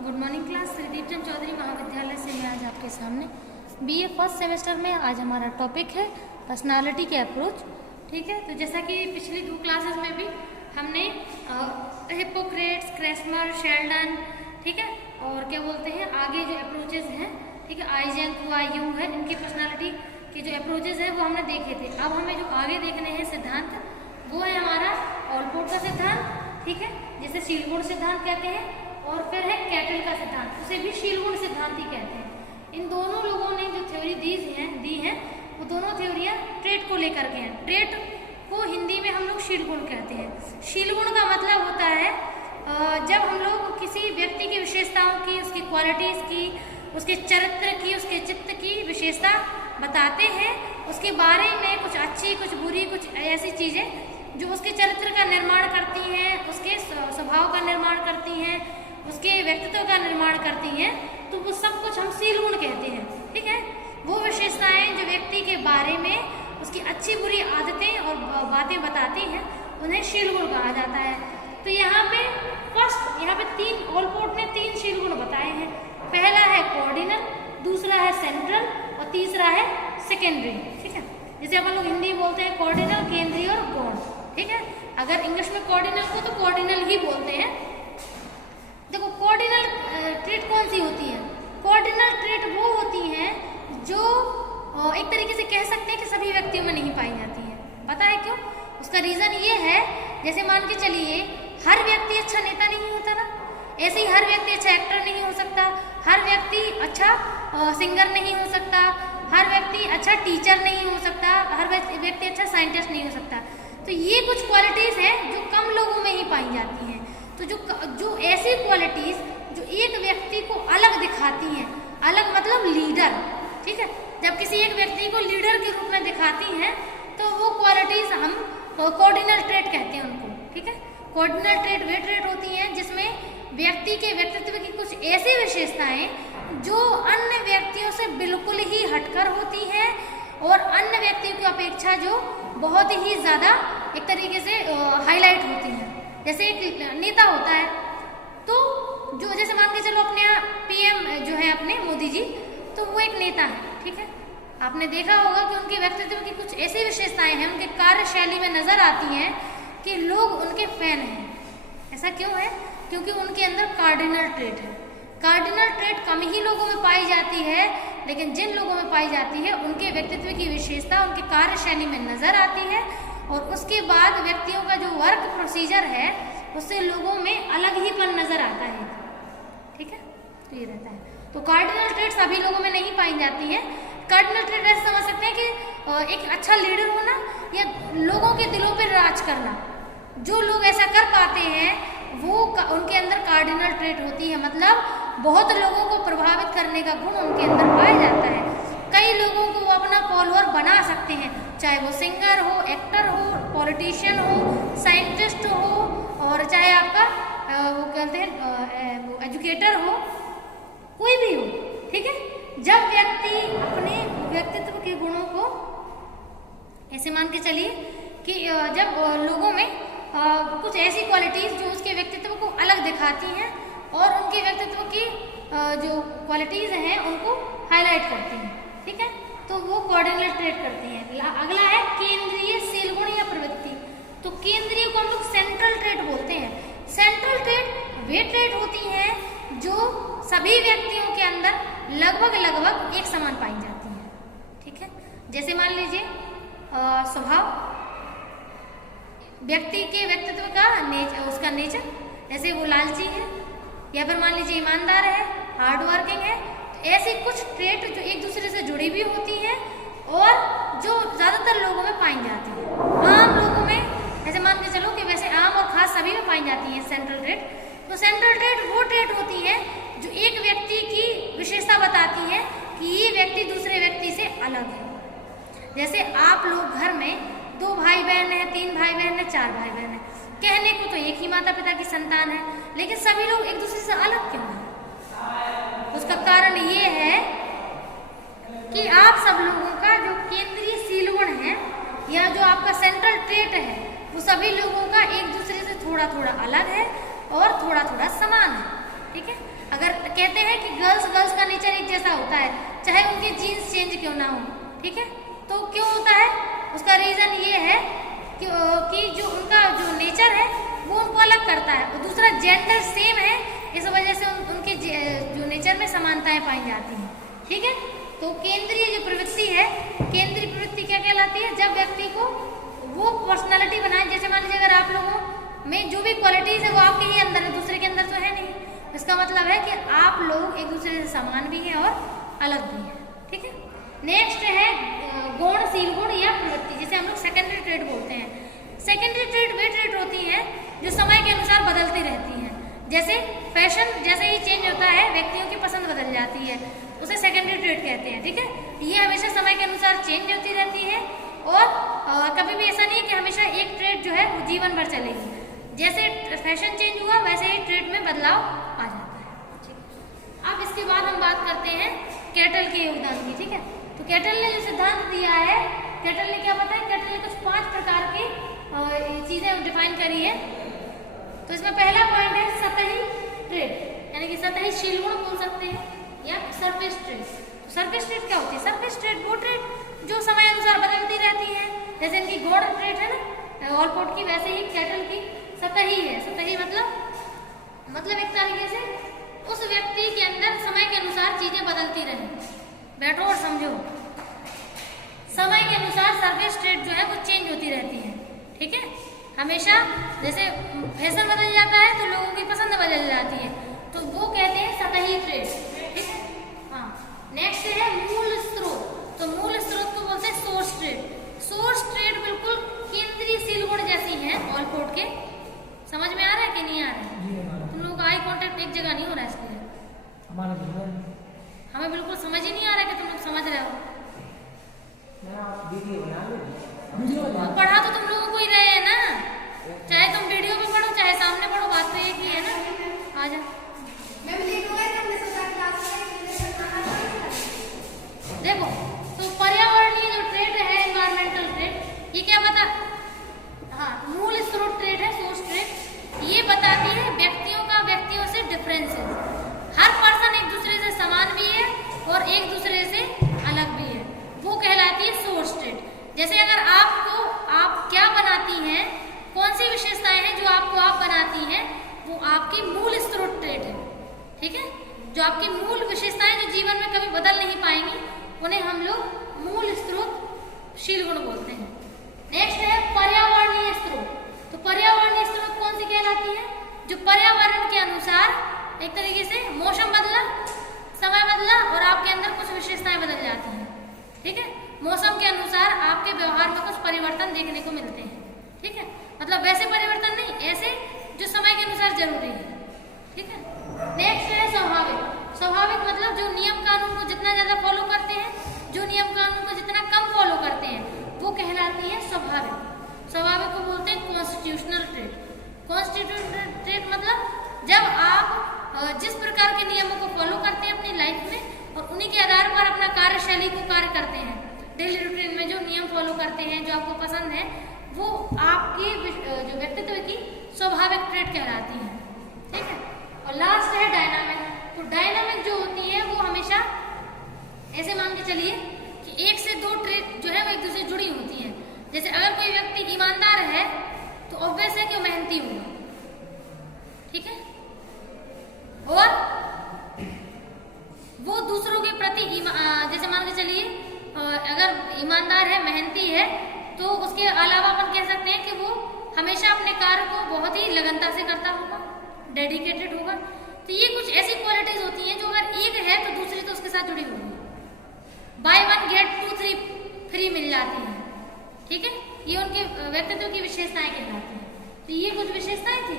Good morning class. Shri Deepchand Chaudhary महाविद्यालय से मैं आज आपके सामने बीए फर्स्ट सेमेस्टर में आज हमारा टॉपिक है पर्सनालिटी के अप्रोच। ठीक है, तो जैसा कि पिछली 2 क्लासेस में भी हमने हिप्पोक्रेट्स, क्रेस्मर, शेल्डन, ठीक है, और क्या बोलते हैं आगे जो अप्रोचेस हैं, ठीक है, आइजेंक हुआ, यूंग है, इनकी पर्सनालिटी के जो अप्रोचेस हैं वो हमने देखे थे। अब हमें जो आगे देखने हैं सिद्धांत वो है हमारा ऑलपोर्ट का सिद्धांत, ठीक है, जिसे शीलवुड सिद्धांत कहते हैं, और फिर है कैटल का सिद्धांत, उसे भी शीलवुड सिद्धांत ही कहते हैं। इन दोनों लोगों ने जो थ्योरी दी हैं वो दोनों थ्योरियाँ ट्रेट को लेकर के हैं। ट्रेट को हिंदी में हम लोग शीलगुण कहते हैं। शीलगुण का मतलब होता है जब हम लोग किसी व्यक्ति की विशेषताओं की, उसकी क्वालिटीज़ की, उसके चरित्र की, उसके चित्त की विशेषता बताते हैं, उसके बारे में कुछ अच्छी, कुछ बुरी, कुछ ऐसी चीज़ें जो उसके चरित्र का निर्माण करती हैं, उसके स्वभाव का निर्माण करती हैं, उसके व्यक्तित्व का निर्माण करती हैं, तो वो सब कुछ हम शीलगुण कहते हैं। ठीक है, वो विशेषताएं जो व्यक्ति के बारे में उसकी अच्छी बुरी आदतें और बातें बताती हैं उन्हें शीलगुण कहा जाता है। तो यहाँ पे ऑलपोर्ट ने 3 शीलगुण बताए हैं। पहला है कोऑर्डिनल, दूसरा है सेंट्रल और तीसरा है सेकेंडरी। ठीक है, जैसे अपन लोग हिंदी में बोलते हैं कोऑर्डिनल, केंद्रीय और गौण। ठीक है, अगर इंग्लिश में कोऑर्डिनल को तो कोऑर्डिनल ही बोलते हैं। देखो कोऑर्डिनल ट्रेट कौन सी होती है? कोऑर्डिनल ट्रेट वो होती हैं जो एक तरीके से कह सकते हैं कि सभी व्यक्तियों में नहीं पाई जाती है। पता है क्यों? उसका रीज़न ये है, जैसे मान के चलिए हर व्यक्ति अच्छा नेता नहीं होता ना, ऐसे ही हर व्यक्ति अच्छा एक्टर नहीं हो सकता, हर व्यक्ति अच्छा सिंगर नहीं हो सकता, हर व्यक्ति अच्छा टीचर नहीं हो सकता, हर व्यक्ति अच्छा साइंटिस्ट नहीं हो सकता। तो ये कुछ क्वालिटीज़ हैं जो कम लोगों में ही पाई जाती हैं। तो जो ऐसी क्वालिटीज़ जो एक व्यक्ति को अलग दिखाती हैं, अलग मतलब लीडर, ठीक है, जब किसी एक व्यक्ति को लीडर के रूप में दिखाती हैं तो वो क्वालिटीज़ हम कोऑर्डिनल ट्रेट कहते हैं उनको। ठीक है, कोऑर्डिनल ट्रेट वे ट्रेट होती हैं जिसमें व्यक्ति के व्यक्तित्व की कुछ ऐसी विशेषताएं जो अन्य व्यक्तियों से बिल्कुल ही हटकर होती हैं और अन्य व्यक्तियों की अपेक्षा जो बहुत ही ज़्यादा एक तरीके से हाईलाइट होती हैं। जैसे एक नेता होता है, तो जो जैसे मान के चलो अपने यहाँ पीएम जो है अपने मोदी जी, तो वो एक नेता है। ठीक है, आपने देखा होगा कि उनके व्यक्तित्व की कुछ ऐसी विशेषताएं हैं, उनके कार्यशैली में नजर आती हैं कि लोग उनके फैन हैं। ऐसा क्यों है? क्योंकि उनके अंदर कार्डिनल ट्रेट है। कार्डिनल ट्रेट कम ही लोगों में पाई जाती है, लेकिन जिन लोगों में पाई जाती है उनके व्यक्तित्व की विशेषता उनके कार्यशैली में नजर आती है, और उसके बाद व्यक्तियों का जो वर्क प्रोसीजर है उससे लोगों में अलग ही पन नजर आता है। ठीक है, तो ये रहता है। तो कार्डिनल ट्रेट सभी लोगों में नहीं पाई जाती है। कार्डिनल ट्रेट ऐसे समझ सकते हैं कि एक अच्छा लीडर होना या लोगों के दिलों पर राज करना। जो लोग ऐसा कर पाते हैं वो उनके अंदर कार्डिनल ट्रेट होती है, मतलब बहुत लोगों को प्रभावित करने का गुण उनके अंदर पाया जाता है। कई लोगों को वो अपना फॉलोअर बना सकते हैं, चाहे वो सिंगर हो, एक्टर हो, पॉलिटिशियन हो, साइंटिस्ट हो, और चाहे आपका वो कहते हैं वो एजुकेटर हो, कोई भी हो। ठीक है, जब व्यक्ति अपने व्यक्तित्व के गुणों को ऐसे मान के चलिए कि जब लोगों में कुछ ऐसी क्वालिटीज़ जो उसके व्यक्तित्व को अलग दिखाती हैं और उनके व्यक्तित्व की जो क्वालिटीज़ हैं उनको हाईलाइट करती हैं। ठीक है, तो वो कोऑर्डिनल ट्रेट करती हैं। अगला है केंद्रीय शीलगुण या प्रवृत्ति। तो केंद्रीय को हम लोग सेंट्रल ट्रेट बोलते हैं। सेंट्रल ट्रेट वे ट्रेट होती हैं जो सभी व्यक्तियों के अंदर लगभग एक समान पाई जाती हैं। ठीक है, जैसे मान लीजिए स्वभाव, व्यक्ति के व्यक्तित्व का उसका नेचर, जैसे वो लालची है या फिर मान लीजिए ईमानदार है, हार्ड वर्किंग है, तो ऐसी कुछ ट्रेट जो एक दूसरे से जुड़ी भी होती हैं और जो ज़्यादातर लोगों में पाई जाती है। आम लोगों में ऐसे मान के चलो कि वैसे आम और खास सभी में पाई जाती है सेंट्रल ट्रेट। तो सेंट्रल ट्रेट वो ट्रेट होती है जो एक व्यक्ति की विशेषता बताती है कि ये व्यक्ति दूसरे व्यक्ति से अलग है। जैसे आप लोग घर में 2 भाई बहन हैं, 3 भाई बहन हैं, 4 भाई बहन हैं, कहने को तो एक ही माता पिता की संतान है, लेकिन सभी लोग एक दूसरे से अलग क्यों हैं? उसका कारण ये है कि आप सब लोगों का जो केंद्रीय शीलगुण है या जो आपका सेंट्रल ट्रेट है वो सभी लोगों का एक दूसरे से थोड़ा थोड़ा अलग है और थोड़ा थोड़ा समान है। ठीक है, अगर नेचर एक जैसा होता है, चाहे उनके जीन्स चेंज क्यों ना हो, ठीक है। तो क्यों होता है, उसका रीजन ये है कि जो उनका जो नेचर है वो उनको अलग करता है, और दूसरा जेंडर सेम है, इस वजह से उनके जो नेचर में समानताएं पाई जाती हैं, ठीक है। तो केंद्रीय जो प्रवृत्ति है, केंद्रीय प्रवृत्ति क्या कहलाती है, जब व्यक्ति को वो पर्सनालिटी बनाए, जैसे मान लीजिए अगर आप लोगों में जो भी क्वालिटीज है वो आपके ही अंदर है, दूसरे के अंदर तो है नहीं, इसका मतलब है कि आप लोग एक दूसरे से समान भी हैं और अलग भी हैं, ठीक है। नेक्स्ट है गौणशील गुण या प्रवृत्ति, जिसे हम लोग सेकेंडरी ट्रेट बोलते हैं। सेकेंडरी ट्रेट वे ट्रेट होती हैं जो समय के अनुसार बदलती रहती हैं, जैसे फैशन जैसे ही चेंज होता है व्यक्तियों की पसंद बदल जाती है, उसे सेकेंडरी ट्रेट कहते हैं, ठीक है। ये हमेशा समय के अनुसार चेंज होती रहती है, और कभी भी ऐसा नहीं है कि हमेशा एक ट्रेट जो है वो जीवन भर चलेगी, जैसे फैशन चेंज हुआ वैसे ही ट्रेट में बदलाव आ जाता है। अब इसके बाद हम बात करते हैं कैटल के योगदान की, ठीक है। तो कैटल ने जो सिद्धांत दिया है, कैटल ने क्या बताया, कैटल ने कुछ 5 प्रकार की चीजें डिफाइन करी है। तो इसमें पहला पॉइंट है सतही ट्रेट, यानी कि सतही शील गुण बोल सकते हैं, या सरफेस ट्रेट। सरफेस ट्रेट क्या होती है, सरफेस ट्रेट वो ट्रेट जो समय अनुसार बदलती रहती है, जैसे इनकी गौड़ ट्रेट है ना ऑलपोर्ट की, वैसे ही कैटल की सतही है। सतही मतलब एक तरीके से उस व्यक्ति के अंदर समय के अनुसार चीजें बदलती रहें। बैठो और समझो, समय के अनुसार सरफेस ट्रेट जो है वो चेंज होती रहती है, ठीक है। हमेशा जैसे फैशन बदल जाता है तो लोगों की पसंद बदल जाती है, तो वो कहते हैं सतही ट्रेट, ठीक है। हाँ, नेक्स्ट है मूल स्रोत। तो मूल स्रोत को बोलते हैं सोर्स ट्रेट। सोर्स ट्रेट बिल्कुल केंद्रीय शील गुण जैसी है ऑलपोर्ट के। समझ में आ रहा है कि नहीं आ रहा है? तुम लोग का आई कांटेक्ट एक जगह नहीं हो रहा है, इसलिए हमें बिल्कुल समझ ही नहीं आ रहा है कि तुम लोग समझ रहे हो। पढ़ा तो तुम लोगों को ही रहे हैं ना, चाहे तुम वीडियो पे पढ़ो चाहे सामने पढ़ो, बात तो एक ही है ना। आ जा देखो, तो पर्यावरणीय जो ट्रेट है, एनवायरमेंटल ट्रेट, ये क्या बता, हाँ मूल स्रोत ट्रेट है, सोर्स ट्रेट। ये बताती है व्यक्तियों का व्यक्तियों से डिफरेंसेस। हर पर्सन एक दूसरे से समान भी है और एक दूसरे से अलग भी है, वो कहलाती है सोर्स ट्रेट। जैसे अगर आप क्या बनाती हैं, कौन सी विशेषताएं हैं जो आपको आप बनाती हैं, वो आपकी मूल स्रोत ट्रेट है, ठीक है। जो आपकी मूल विशेषताएं जो जीवन में कभी बदल नहीं पाएंगी, उन्हें हम लोग मूल स्रोत शील गुण बोलते हैं। नेक्स्ट है पर्यावरणीय स्रोत। तो पर्यावरणीय स्रोत कौन सी कहलाती है, जो पर्यावरण के अनुसार एक तरीके से मौसम बदला, समय बदला और आपके अंदर कुछ विशेषताएं बदल जाती हैं, ठीक है। मौसम के अनुसार आपके व्यवहार में कुछ परिवर्तन देखने को मिलते हैं, ठीक है। मतलब वैसे परिवर्तन नहीं, ऐसे जो समय के अनुसार जरूरी है, ठीक है। नेक्स्ट है स्वाभाविक। स्वाभाविक मतलब जो नियम कानून को जितना ज्यादा फॉलो करते हैं, जो नियम कानून को जितना कम फॉलो करते हैं, वो कहलाती है स्वाभाविक। स्वाभाविक को बोलते हैं कॉन्स्टिट्यूशनल ट्रेट। कॉन्स्टिट्यूशनल ट्रेट मतलब जब आप जिस प्रकार के नियमों को फॉलो करते हैं अपनी लाइफ में और उन्हीं के आधार पर अपना कार्यशैली को कार्य करते हैं, डेली रूटीन में जो नियम फॉलो करते हैं, जो आपको पसंद है, वो आपके जो व्यक्तित्व की स्वाभाविक ट्रेट कहलाती है, ठीक है। और लास्ट है डायनामिक। तो डायनामिक जो होती है वो हमेशा ऐसे मान के चलिए कि 1 से 2 ट्रेट जो है वो एक दूसरे जुड़ी होती है। जैसे अगर कोई व्यक्ति ईमानदार है तो ऑब्वियस है कि वो मेहनती होगा, ठीक है। और वो दूसरों के प्रति जैसे मान के चलिए अगर ईमानदार है, मेहनती है, तो उसके अलावा अपन कह सकते हैं कि वो हमेशा अपने कार्य को बहुत ही लगनता से करता होगा, डेडिकेटेड होगा। तो ये कुछ ऐसी क्वालिटीज होती हैं जो अगर एक है तो दूसरी तो उसके साथ जुड़ी होगी। बाय 1 गेट 2 3 फ्री मिल जाती है, ठीक है। ये उनके व्यक्तित्व की विशेषताएं कहलाती हैं। तो ये कुछ विशेषताएं थी।